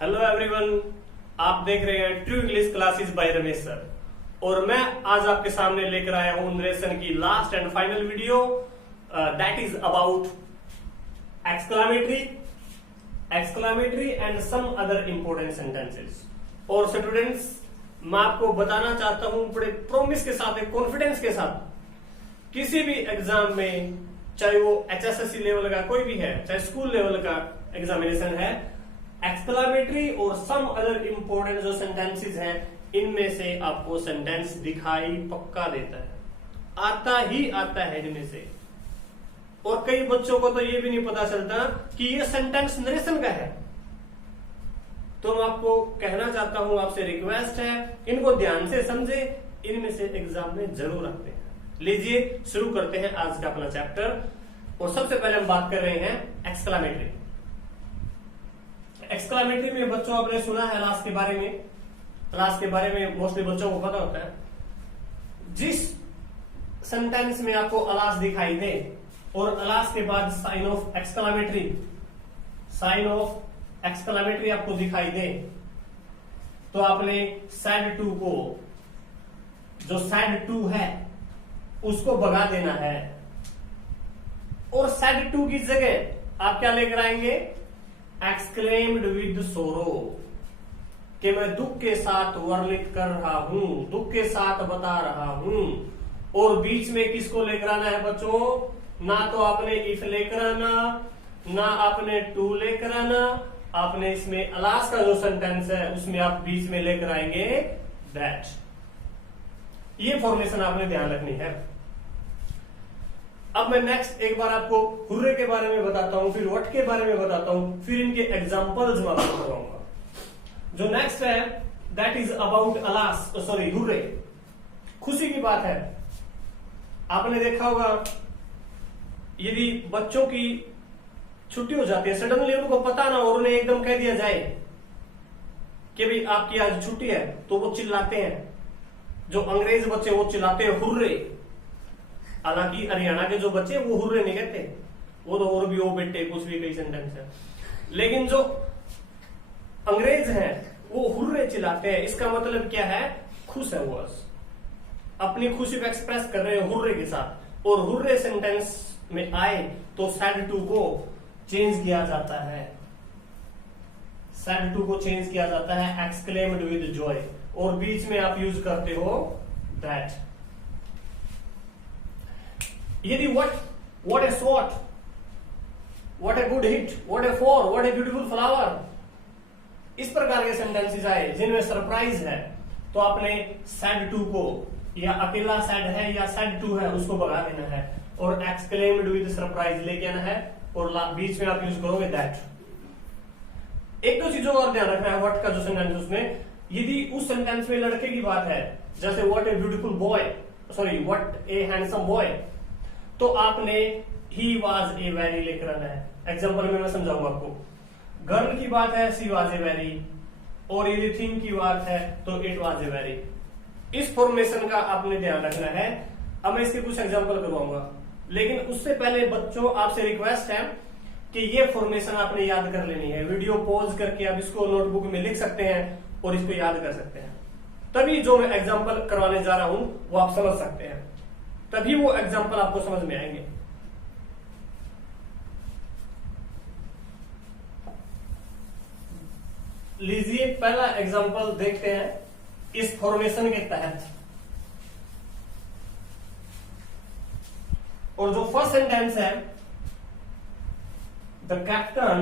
Hello everyone, आप देख रहे हैं true English classes bye Ramesh sir. और मैं आज आपके सामने लेकर आया हूं नरेशन की last and final video that is about exclamatory and some other important sentences. और स्टूडेंट्स, मैं आपको बताना चाहता हूं बड़े प्रॉमिस के साथ, एक कॉन्फिडेंस के साथ, किसी भी एग्जाम में, चाहे वो HSSC लेवल का कोई भी है, चाहे स्कूल लेवल का एग्जामिनेशन है, एक्सक्लामेटरी और सम अदर इंपॉर्टेंट जो सेंटेंसेस हैं, इनमें से आपको सेंटेंस दिखाई पक्का देता है, आता ही आता है इनमें से। और कई बच्चों को तो ये भी नहीं पता चलता कि ये सेंटेंस नरेशन का है। तो मैं आपको कहना चाहता हूं, आपसे रिक्वेस्ट है, इनको ध्यान से समझे, इनमें से एग्जाम में जरूर आते हैं। लीजिए शुरू करते हैं आज का अपना चैप्टर। और सबसे पहले हम बात कर रहे हैं एक्सक्लामेटरी। एक्सक्लामेटरी में बच्चों आपने सुना है अलास के बारे में। अलास के बारे में मोस्टली बच्चों को पता होता है। जिस सेंटेंस में आपको अलास दिखाई दे और अलास के बाद साइन ऑफ एक्सक्लामेटरी आपको दिखाई दे, तो आपने सैड टू को, जो सैड टू है, उसको भगा देना है। और सैड टू की जगह आप क्या लेकर आएंगे? एक्सक्लेम्ड विद सोरो, कि मैं दुख के साथ वर्णित कर रहा हूं, दुख के साथ बता रहा हूं। और बीच में किसको लेकर आना है बच्चों? ना तो आपने इफ लेकर आना, ना आपने टू लेकर आना, आपने इसमें अलास का जो सेंटेंस है उसमें आप बीच में लेकर आएंगे दैट। ये फॉर्मेशन आपने ध्यान रखनी है। अब मैं नेक्स्ट एक बार आपको हुर्रे के बारे में बताता हूं, फिर व्हाट के बारे में बताता हूं, फिर इनके एग्जांपल्स मैं आपको बताऊंगा। जो नेक्स्ट है that is about alas, sorry hurray. खुशी की बात है। आपने देखा होगा, यदि बच्चों की छुट्टी हो जाती है, सडनली उनको पता ना और उन्हें एकदम कह दिया जाए कि भाई आपकी आज छुट्टी है, तो वो चिल्लाते हैं। जो अंग्रेज बच्चे वो चिल्लाते हैं हुर्रे। हालांकि हरियाणा के जो बच्चे वो हुर्रे नहीं कहते, वो तो और भी ओ बेटे कुछ भी कई सेंटेंस है। लेकिन जो अंग्रेज हैं वो हुर्रे चिल्लाते हैं। इसका मतलब क्या है? खुश है, वो अपनी खुशी को एक्सप्रेस कर रहे हैं हुर्रे के साथ। और हुर्रे सेंटेंस में आए तो सैड टू को चेंज किया जाता है, सैड टू को चेंज किया जाता है एक्सक्लेम्ड विद जॉय। और बीच में आप यूज करते हो दैट। यदि what a shot, what a good hit, what a four, what a beautiful flower, इस प्रकार के सेंटेंसेस आए जिनमें सरप्राइज है, तो आपने सैड टू को, या अकेला सैड है या सैड टू है, उसको भगा देना है और एक्सक्लेम्ड विद सरप्राइज लेके आना है। और बीच में आप यूज करोगे दैट। एक दो चीजों और ध्यान रखना है व्हाट का जो सेंटेंस, उसमें यदि उस सेंटेंस में लड़के की बात है, जैसे what a beautiful boy, sorry what A handsome boy, तो आपने ही वॉज ए वेरी लेकर आना है। एग्जाम्पल में मैं समझाऊंगा आपको। गर्ल की बात है, सी वॉज ए वेरी। और यदि थिंग की बात है तो इट वॉज ए वेरी। इस फॉर्मेशन का आपने ध्यान रखना है। अब मैं इसके कुछ एग्जाम्पल करवाऊंगा, लेकिन उससे पहले बच्चों आपसे रिक्वेस्ट है कि ये फॉर्मेशन आपने याद कर लेनी है। वीडियो पॉज करके आप इसको नोटबुक में लिख सकते हैं और इसको याद कर सकते हैं। तभी जो मैं एग्जाम्पल करवाने जा रहा हूं वो आप समझ सकते हैं, तभी वो एग्जाम्पल आपको समझ में आएंगे। लीजिए पहला एग्जाम्पल देखते हैं इस फॉर्मेशन के तहत। और जो फर्स्ट सेंटेंस है, the captain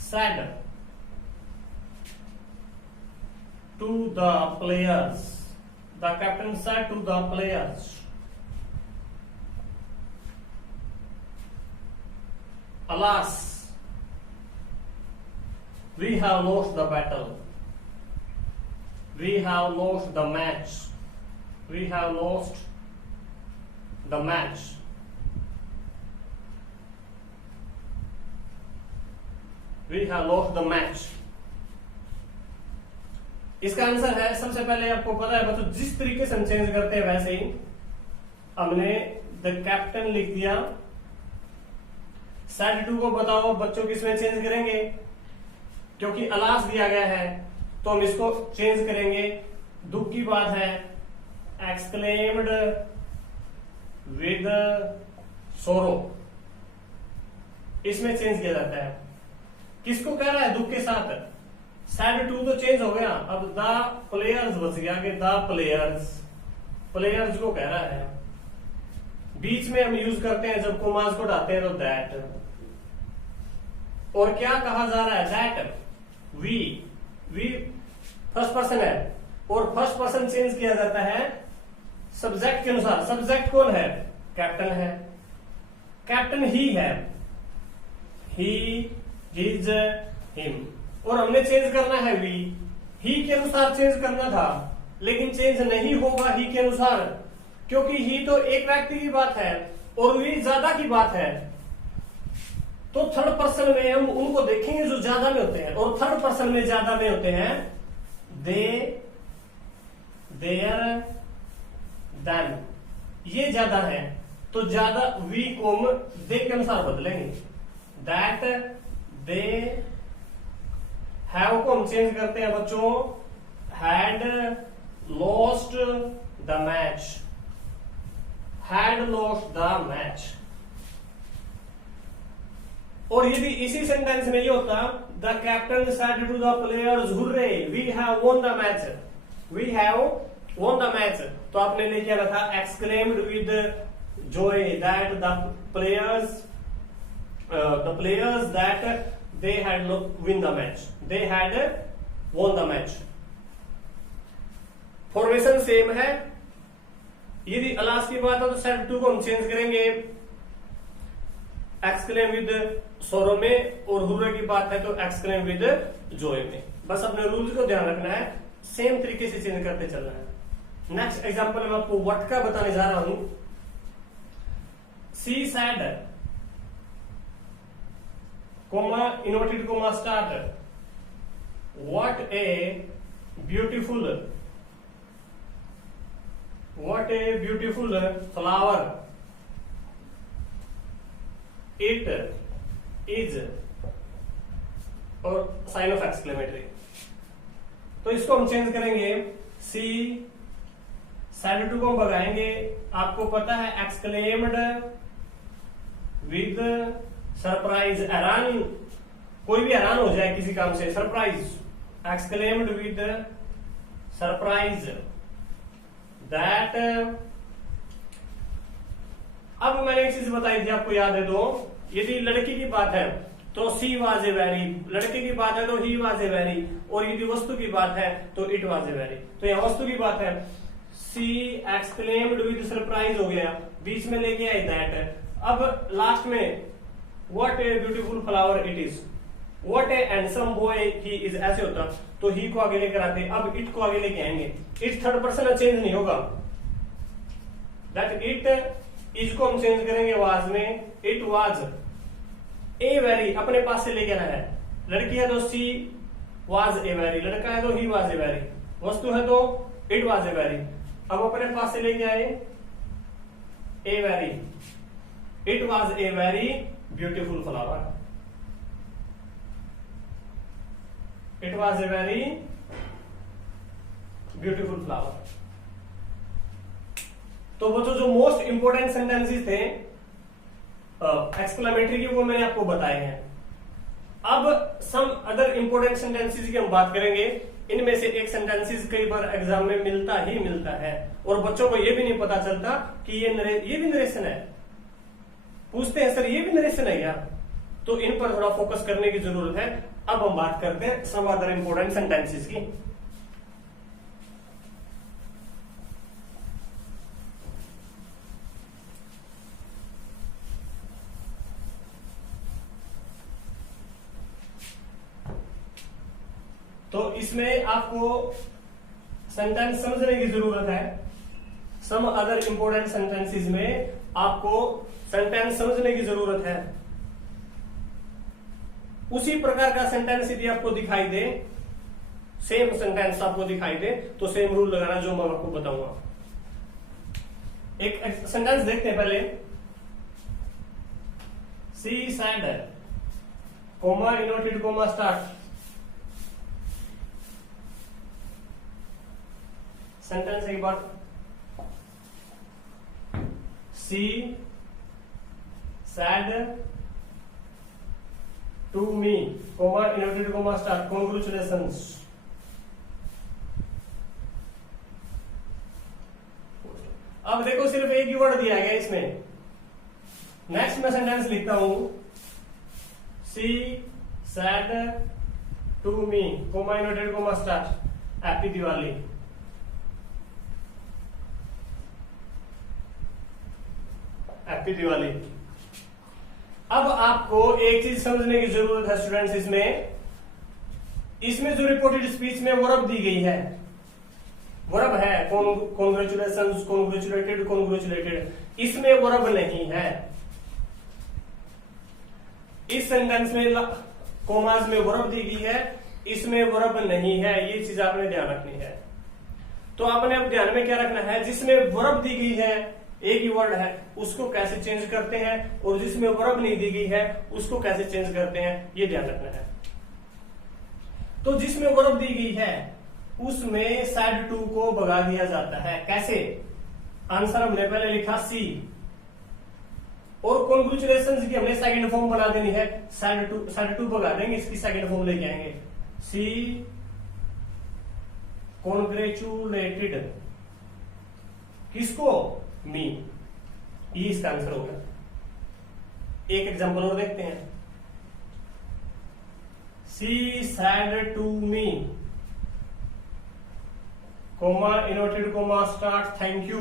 said to the players, the captain said to the players, alas, we have lost the battle, we have lost the match, we have lost the match, we have lost the match। इसका answer है, सबसे पहले आपको पता है बच्चों, जिस तरीके से हम चेंज करते हैं वैसे ही हमने द कैप्टन लिख दिया। सेड टू को बताओ बच्चों किसमें चेंज करेंगे, क्योंकि अलास दिया गया है तो हम इसको चेंज करेंगे। दुख की बात है, एक्सक्लेम्ड विद सोरो, इसमें चेंज किया जाता है। किसको कह रहा है दुख के साथ? सैड टू तो चेंज हो गया, अब द प्लेयर्स बच गया कि द प्लेयर्स, प्लेयर्स को कह रहा है। बीच में हम यूज करते हैं जब कोमास को हटाते हैं तो दैट। और क्या कहा जा रहा है? दैट वी फर्स्ट पर्सन है और फर्स्ट पर्सन चेंज किया जाता है सब्जेक्ट के अनुसार। सब्जेक्ट कौन है? कैप्टन है। कैप्टन ही है, ही, हिज, हिम। और हमने चेंज करना है वी, ही के अनुसार चेंज करना था, लेकिन चेंज नहीं होगा ही के अनुसार, क्योंकि ही तो एक व्यक्ति की बात है और वी ज्यादा की बात है। तो थर्ड पर्सन में हम उनको देखेंगे जो ज्यादा में होते हैं, और थर्ड पर्सन में ज्यादा में होते हैं दे, देयर, देम, ये ज्यादा है तो ज्यादा वी को हम दे के अनुसार बदलेंगे। दैट, दे, हैव को हम चेंज करते हैं बच्चों, had lost the match, had lost the match. और यदि इसी सेंटेंस में ये होता the captain said to the players hurray we have won the match, we have won the match, तो आपने लेके आना था exclaimed with joy that the players that they had win the match, they had won the match। Formation same है। यदि alas की बात हो तो सेड टू को हम चेंज करेंगे एक्सक्लेम विद सोरो में, और हुर्रे की बात है तो एक्सक्लेम विद जॉय में। बस अपने रूल्स को ध्यान रखना है, सेम तरीके से चेंज करते चलना है। नेक्स्ट एग्जांपल मैं आपको व्हाट का बताने जा रहा हूं। She sad, comma, inverted comma start, what a beautiful flower it is, और साइन ऑफ एक्सक्लेमेटरी। तो इसको हम चेंज करेंगे, सी सैड टू को हम भगाएंगे। आपको पता है एक्सक्लेम्ड विद सरप्राइज, हैरान, कोई भी हैरान हो जाए किसी काम से, surprise, exclaimed with surprise that. अब मैंने एक चीज बताई थी आपको याद है तो, यदि लड़की की बात है तो सी वाज ए वेरी, लड़के की बात है तो ही वाज ए वेरी, और यदि वस्तु की बात है तो इट वाज ए वेरी। तो यहां वस्तु की बात है, सी एक्सक्लेम्ड विद सरप्राइज हो गया, बीच में लेके आई दैट। अब लास्ट में What a beautiful flower it is, what a handsome boy he is, ऐसे होता तो ही को आगे लेकर आते, अब इट को आगे लेके आएंगे। इट थर्ड पर्सन चेंज नहीं होगा, दैट इट, इज को हम चेंज करेंगे वाज में, इट वाज ए वेरी, अपने पास से लेके आना है। लड़की है तो सी वाज ए वेरी, लड़का है तो ही वाज ए वेरी, वस्तु है तो इट वाज ए वेरी। अब अपने पास से लेके आए a very, it was a very beautiful flower, it was a very beautiful flower. तो वो जो मोस्ट इंपोर्टेंट सेंटेंसेस थे एक्सक्लेमेटरी की, वो मैंने आपको बताए हैं। अब सम अदर इंपोर्टेंट सेंटेंसेस की हम बात करेंगे। इनमें से एक सेंटेंसेस कई बार एग्जाम में मिलता ही मिलता है, और बच्चों को ये भी नहीं पता चलता कि ये भी नरेशन है। पूछते हैं सर ये भी नरेशन है क्या? तो इन पर थोड़ा फोकस करने की जरूरत है। अब हम बात करते हैं सम अदर इंपोर्टेंट सेंटेंसेस की। तो इसमें आपको सेंटेंस समझने की जरूरत है। सम अदर इंपोर्टेंट सेंटेंसेस में आपको सेंटेंस समझने की जरूरत है। उसी प्रकार का सेंटेंस यदि आपको दिखाई दे, सेम सेंटेंस आपको दिखाई दे, तो सेम रूल लगाना जो मैं आपको बताऊंगा। एक सेंटेंस देखते हैं पहले। She said comma inverted comma start. Sentence एक बार, she said to me comma inverted comma start, congratulations. अब देखो सिर्फ एक ही वर्ड दिया गया इसमें। नेक्स्ट मैं सेंटेंस लिखता हूं, she said to me comma inverted comma start, happy Diwali. Happy Diwali. अब आपको एक चीज समझने की जरूरत है स्टूडेंट्स, इसमें जो रिपोर्टेड स्पीच में वर्ब दी गई है, वर्ब है कॉन्ग्रेचुलेशंस, कॉन्ग्रेचुलेटेड, कॉन्ग्रेचुलेटेड, इसमें वर्ब नहीं है। इस सेंटेंस में कोमास में वर्ब दी गई है, इसमें वर्ब नहीं है। ये चीज आपने ध्यान रखनी है। तो आपने अब ध्यान में क्या रखना है, जिसमें वर्ब दी गई है, एक ही वर्ड है, उसको कैसे चेंज करते हैं, और जिसमें वर्ब नहीं दी गई है उसको कैसे चेंज करते हैं, ये ध्यान रखना है। तो जिसमें वर्ब दी गई है उसमें सैड टू को भगा दिया जाता है। कैसे? आंसर हमने पहले लिखा सी, और कॉन्ग्रेचुलेशंस की हमने सेकंड फॉर्म बना देनी है, सैड टू भगा देंगे, इसकी सेकंड फॉर्म लेके आएंगे, सी कॉन्ग्रेचुलेटेड, किसको? मी। ये इसका आंसर होगा। एक एग्जांपल और देखते हैं, she said to me comma inverted comma start thank you.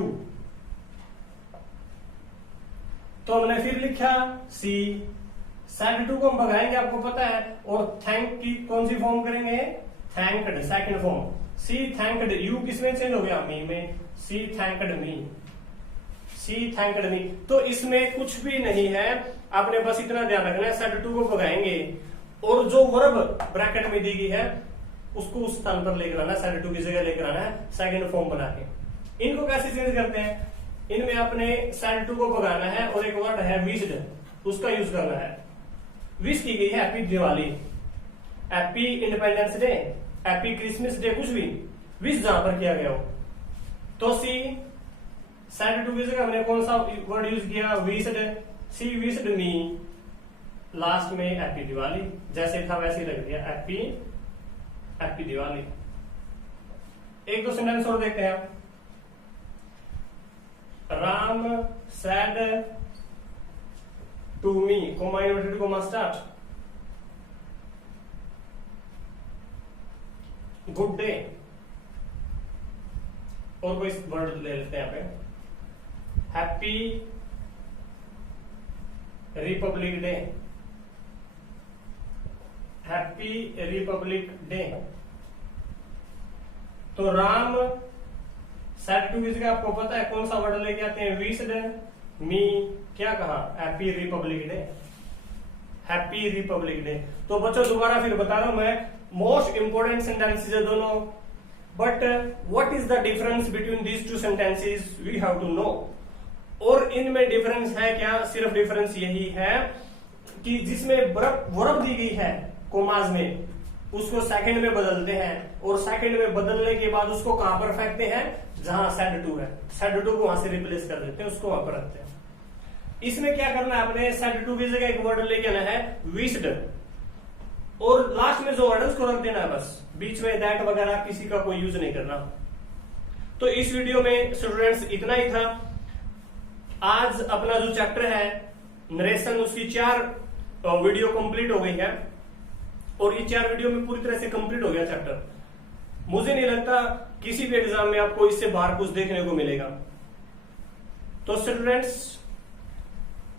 तो हमने फिर लिखा सी, सैड टू को हम भगाएंगे आपको पता है, और थैंक की कौन सी फॉर्म करेंगे? Thanked, second form, see thanked. You किसमें चेंज हो गया? मी में, सी थैंक्ड मी, सी थैंक्ड मी। तो इसमें कुछ भी नहीं है, आपने बस इतना ध्यान रखना है, सैड टू को भगाएंगे और जो वर्ब ब्रैकेट में दी गई है उसको उस स्थान पर लेकर आना, सैड टू की जगह लेकर आना है, सेकंड फॉर्म बना के। इनको कैसे चेंज करते हैं? इनमें आपने सैड टू को भगाना है, और एक वर्ड है विश्ड, उसका यूज करना है। विश की गई है happy Diwali, happy independence day, happy Christmas day, कुछ भी विश जहां पर किया गया हो। तो सी सैड टू की जगह हमने कौन सा वर्ड यूज किया? विश्ड, सी विश्ड मी, लास्ट में हैप्पी दिवाली, जैसे था वैसे ही लग दिया, हैप्पी हैप्पी दिवाली। एक दो सेंटेंस और देखते हैं आप। Ram said to me comma inverted comma start, good day. और कोई वर्ड ले लेते हैं यहाँ पे, happy republic day, happy republic day. तो राम सैड टू की जगह आपको पता है कौन सा वर्ड लेके आते हैं? विश्ड मी, क्या कहा? Happy republic day, happy republic day. तो बच्चों दोबारा फिर बता रहा हूं मैं, मोस्ट इंपोर्टेंट सेंटेंसेज है दोनों, but what is the difference between these two sentences we have to know. और इनमें डिफरेंस है क्या? सिर्फ डिफरेंस यही है कि जिसमें वर्ब दी गई है कोमास में, उसको सेकंड में बदलते हैं, और सेकंड में बदलने के बाद उसको कहां पर फेंकते हैं? जहां सैड टू है, सैड टू को वहां से रिप्लेस कर देते हैं, उसको वहां पर रखते हैं। इसमें क्या करना है आपने? सैड टू की जगह एक वर्ड लेके आना है विश्ड, और लास्ट में जो वर्ड है उसको रख देना है बस, बीच में दैट वगैरह किसी का कोई यूज नहीं करना। तो इस वीडियो में स्टूडेंट्स इतना ही था। आज अपना जो चैप्टर है नरेशन, उसकी 4 वीडियो कंप्लीट हो गई है, और ये 4 वीडियो में पूरी तरह से कंप्लीट हो गया चैप्टर। मुझे नहीं लगता किसी भी एग्जाम में आपको इससे बाहर कुछ देखने को मिलेगा। तो स्टूडेंट्स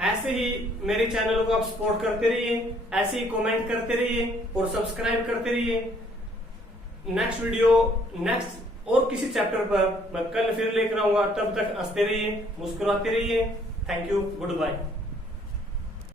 ऐसे ही मेरे चैनल को आप सपोर्ट करते रहिए, ऐसे ही कमेंट करते रहिए और सब्सक्राइब करते रहिए। नेक्स्ट वीडियो नेक्स्ट और किसी चैप्टर पर मैं कल फिर लेकर आऊंगा, तब तक हंसते रहिए, मुस्कुराते रहिए। Thank you, good bye.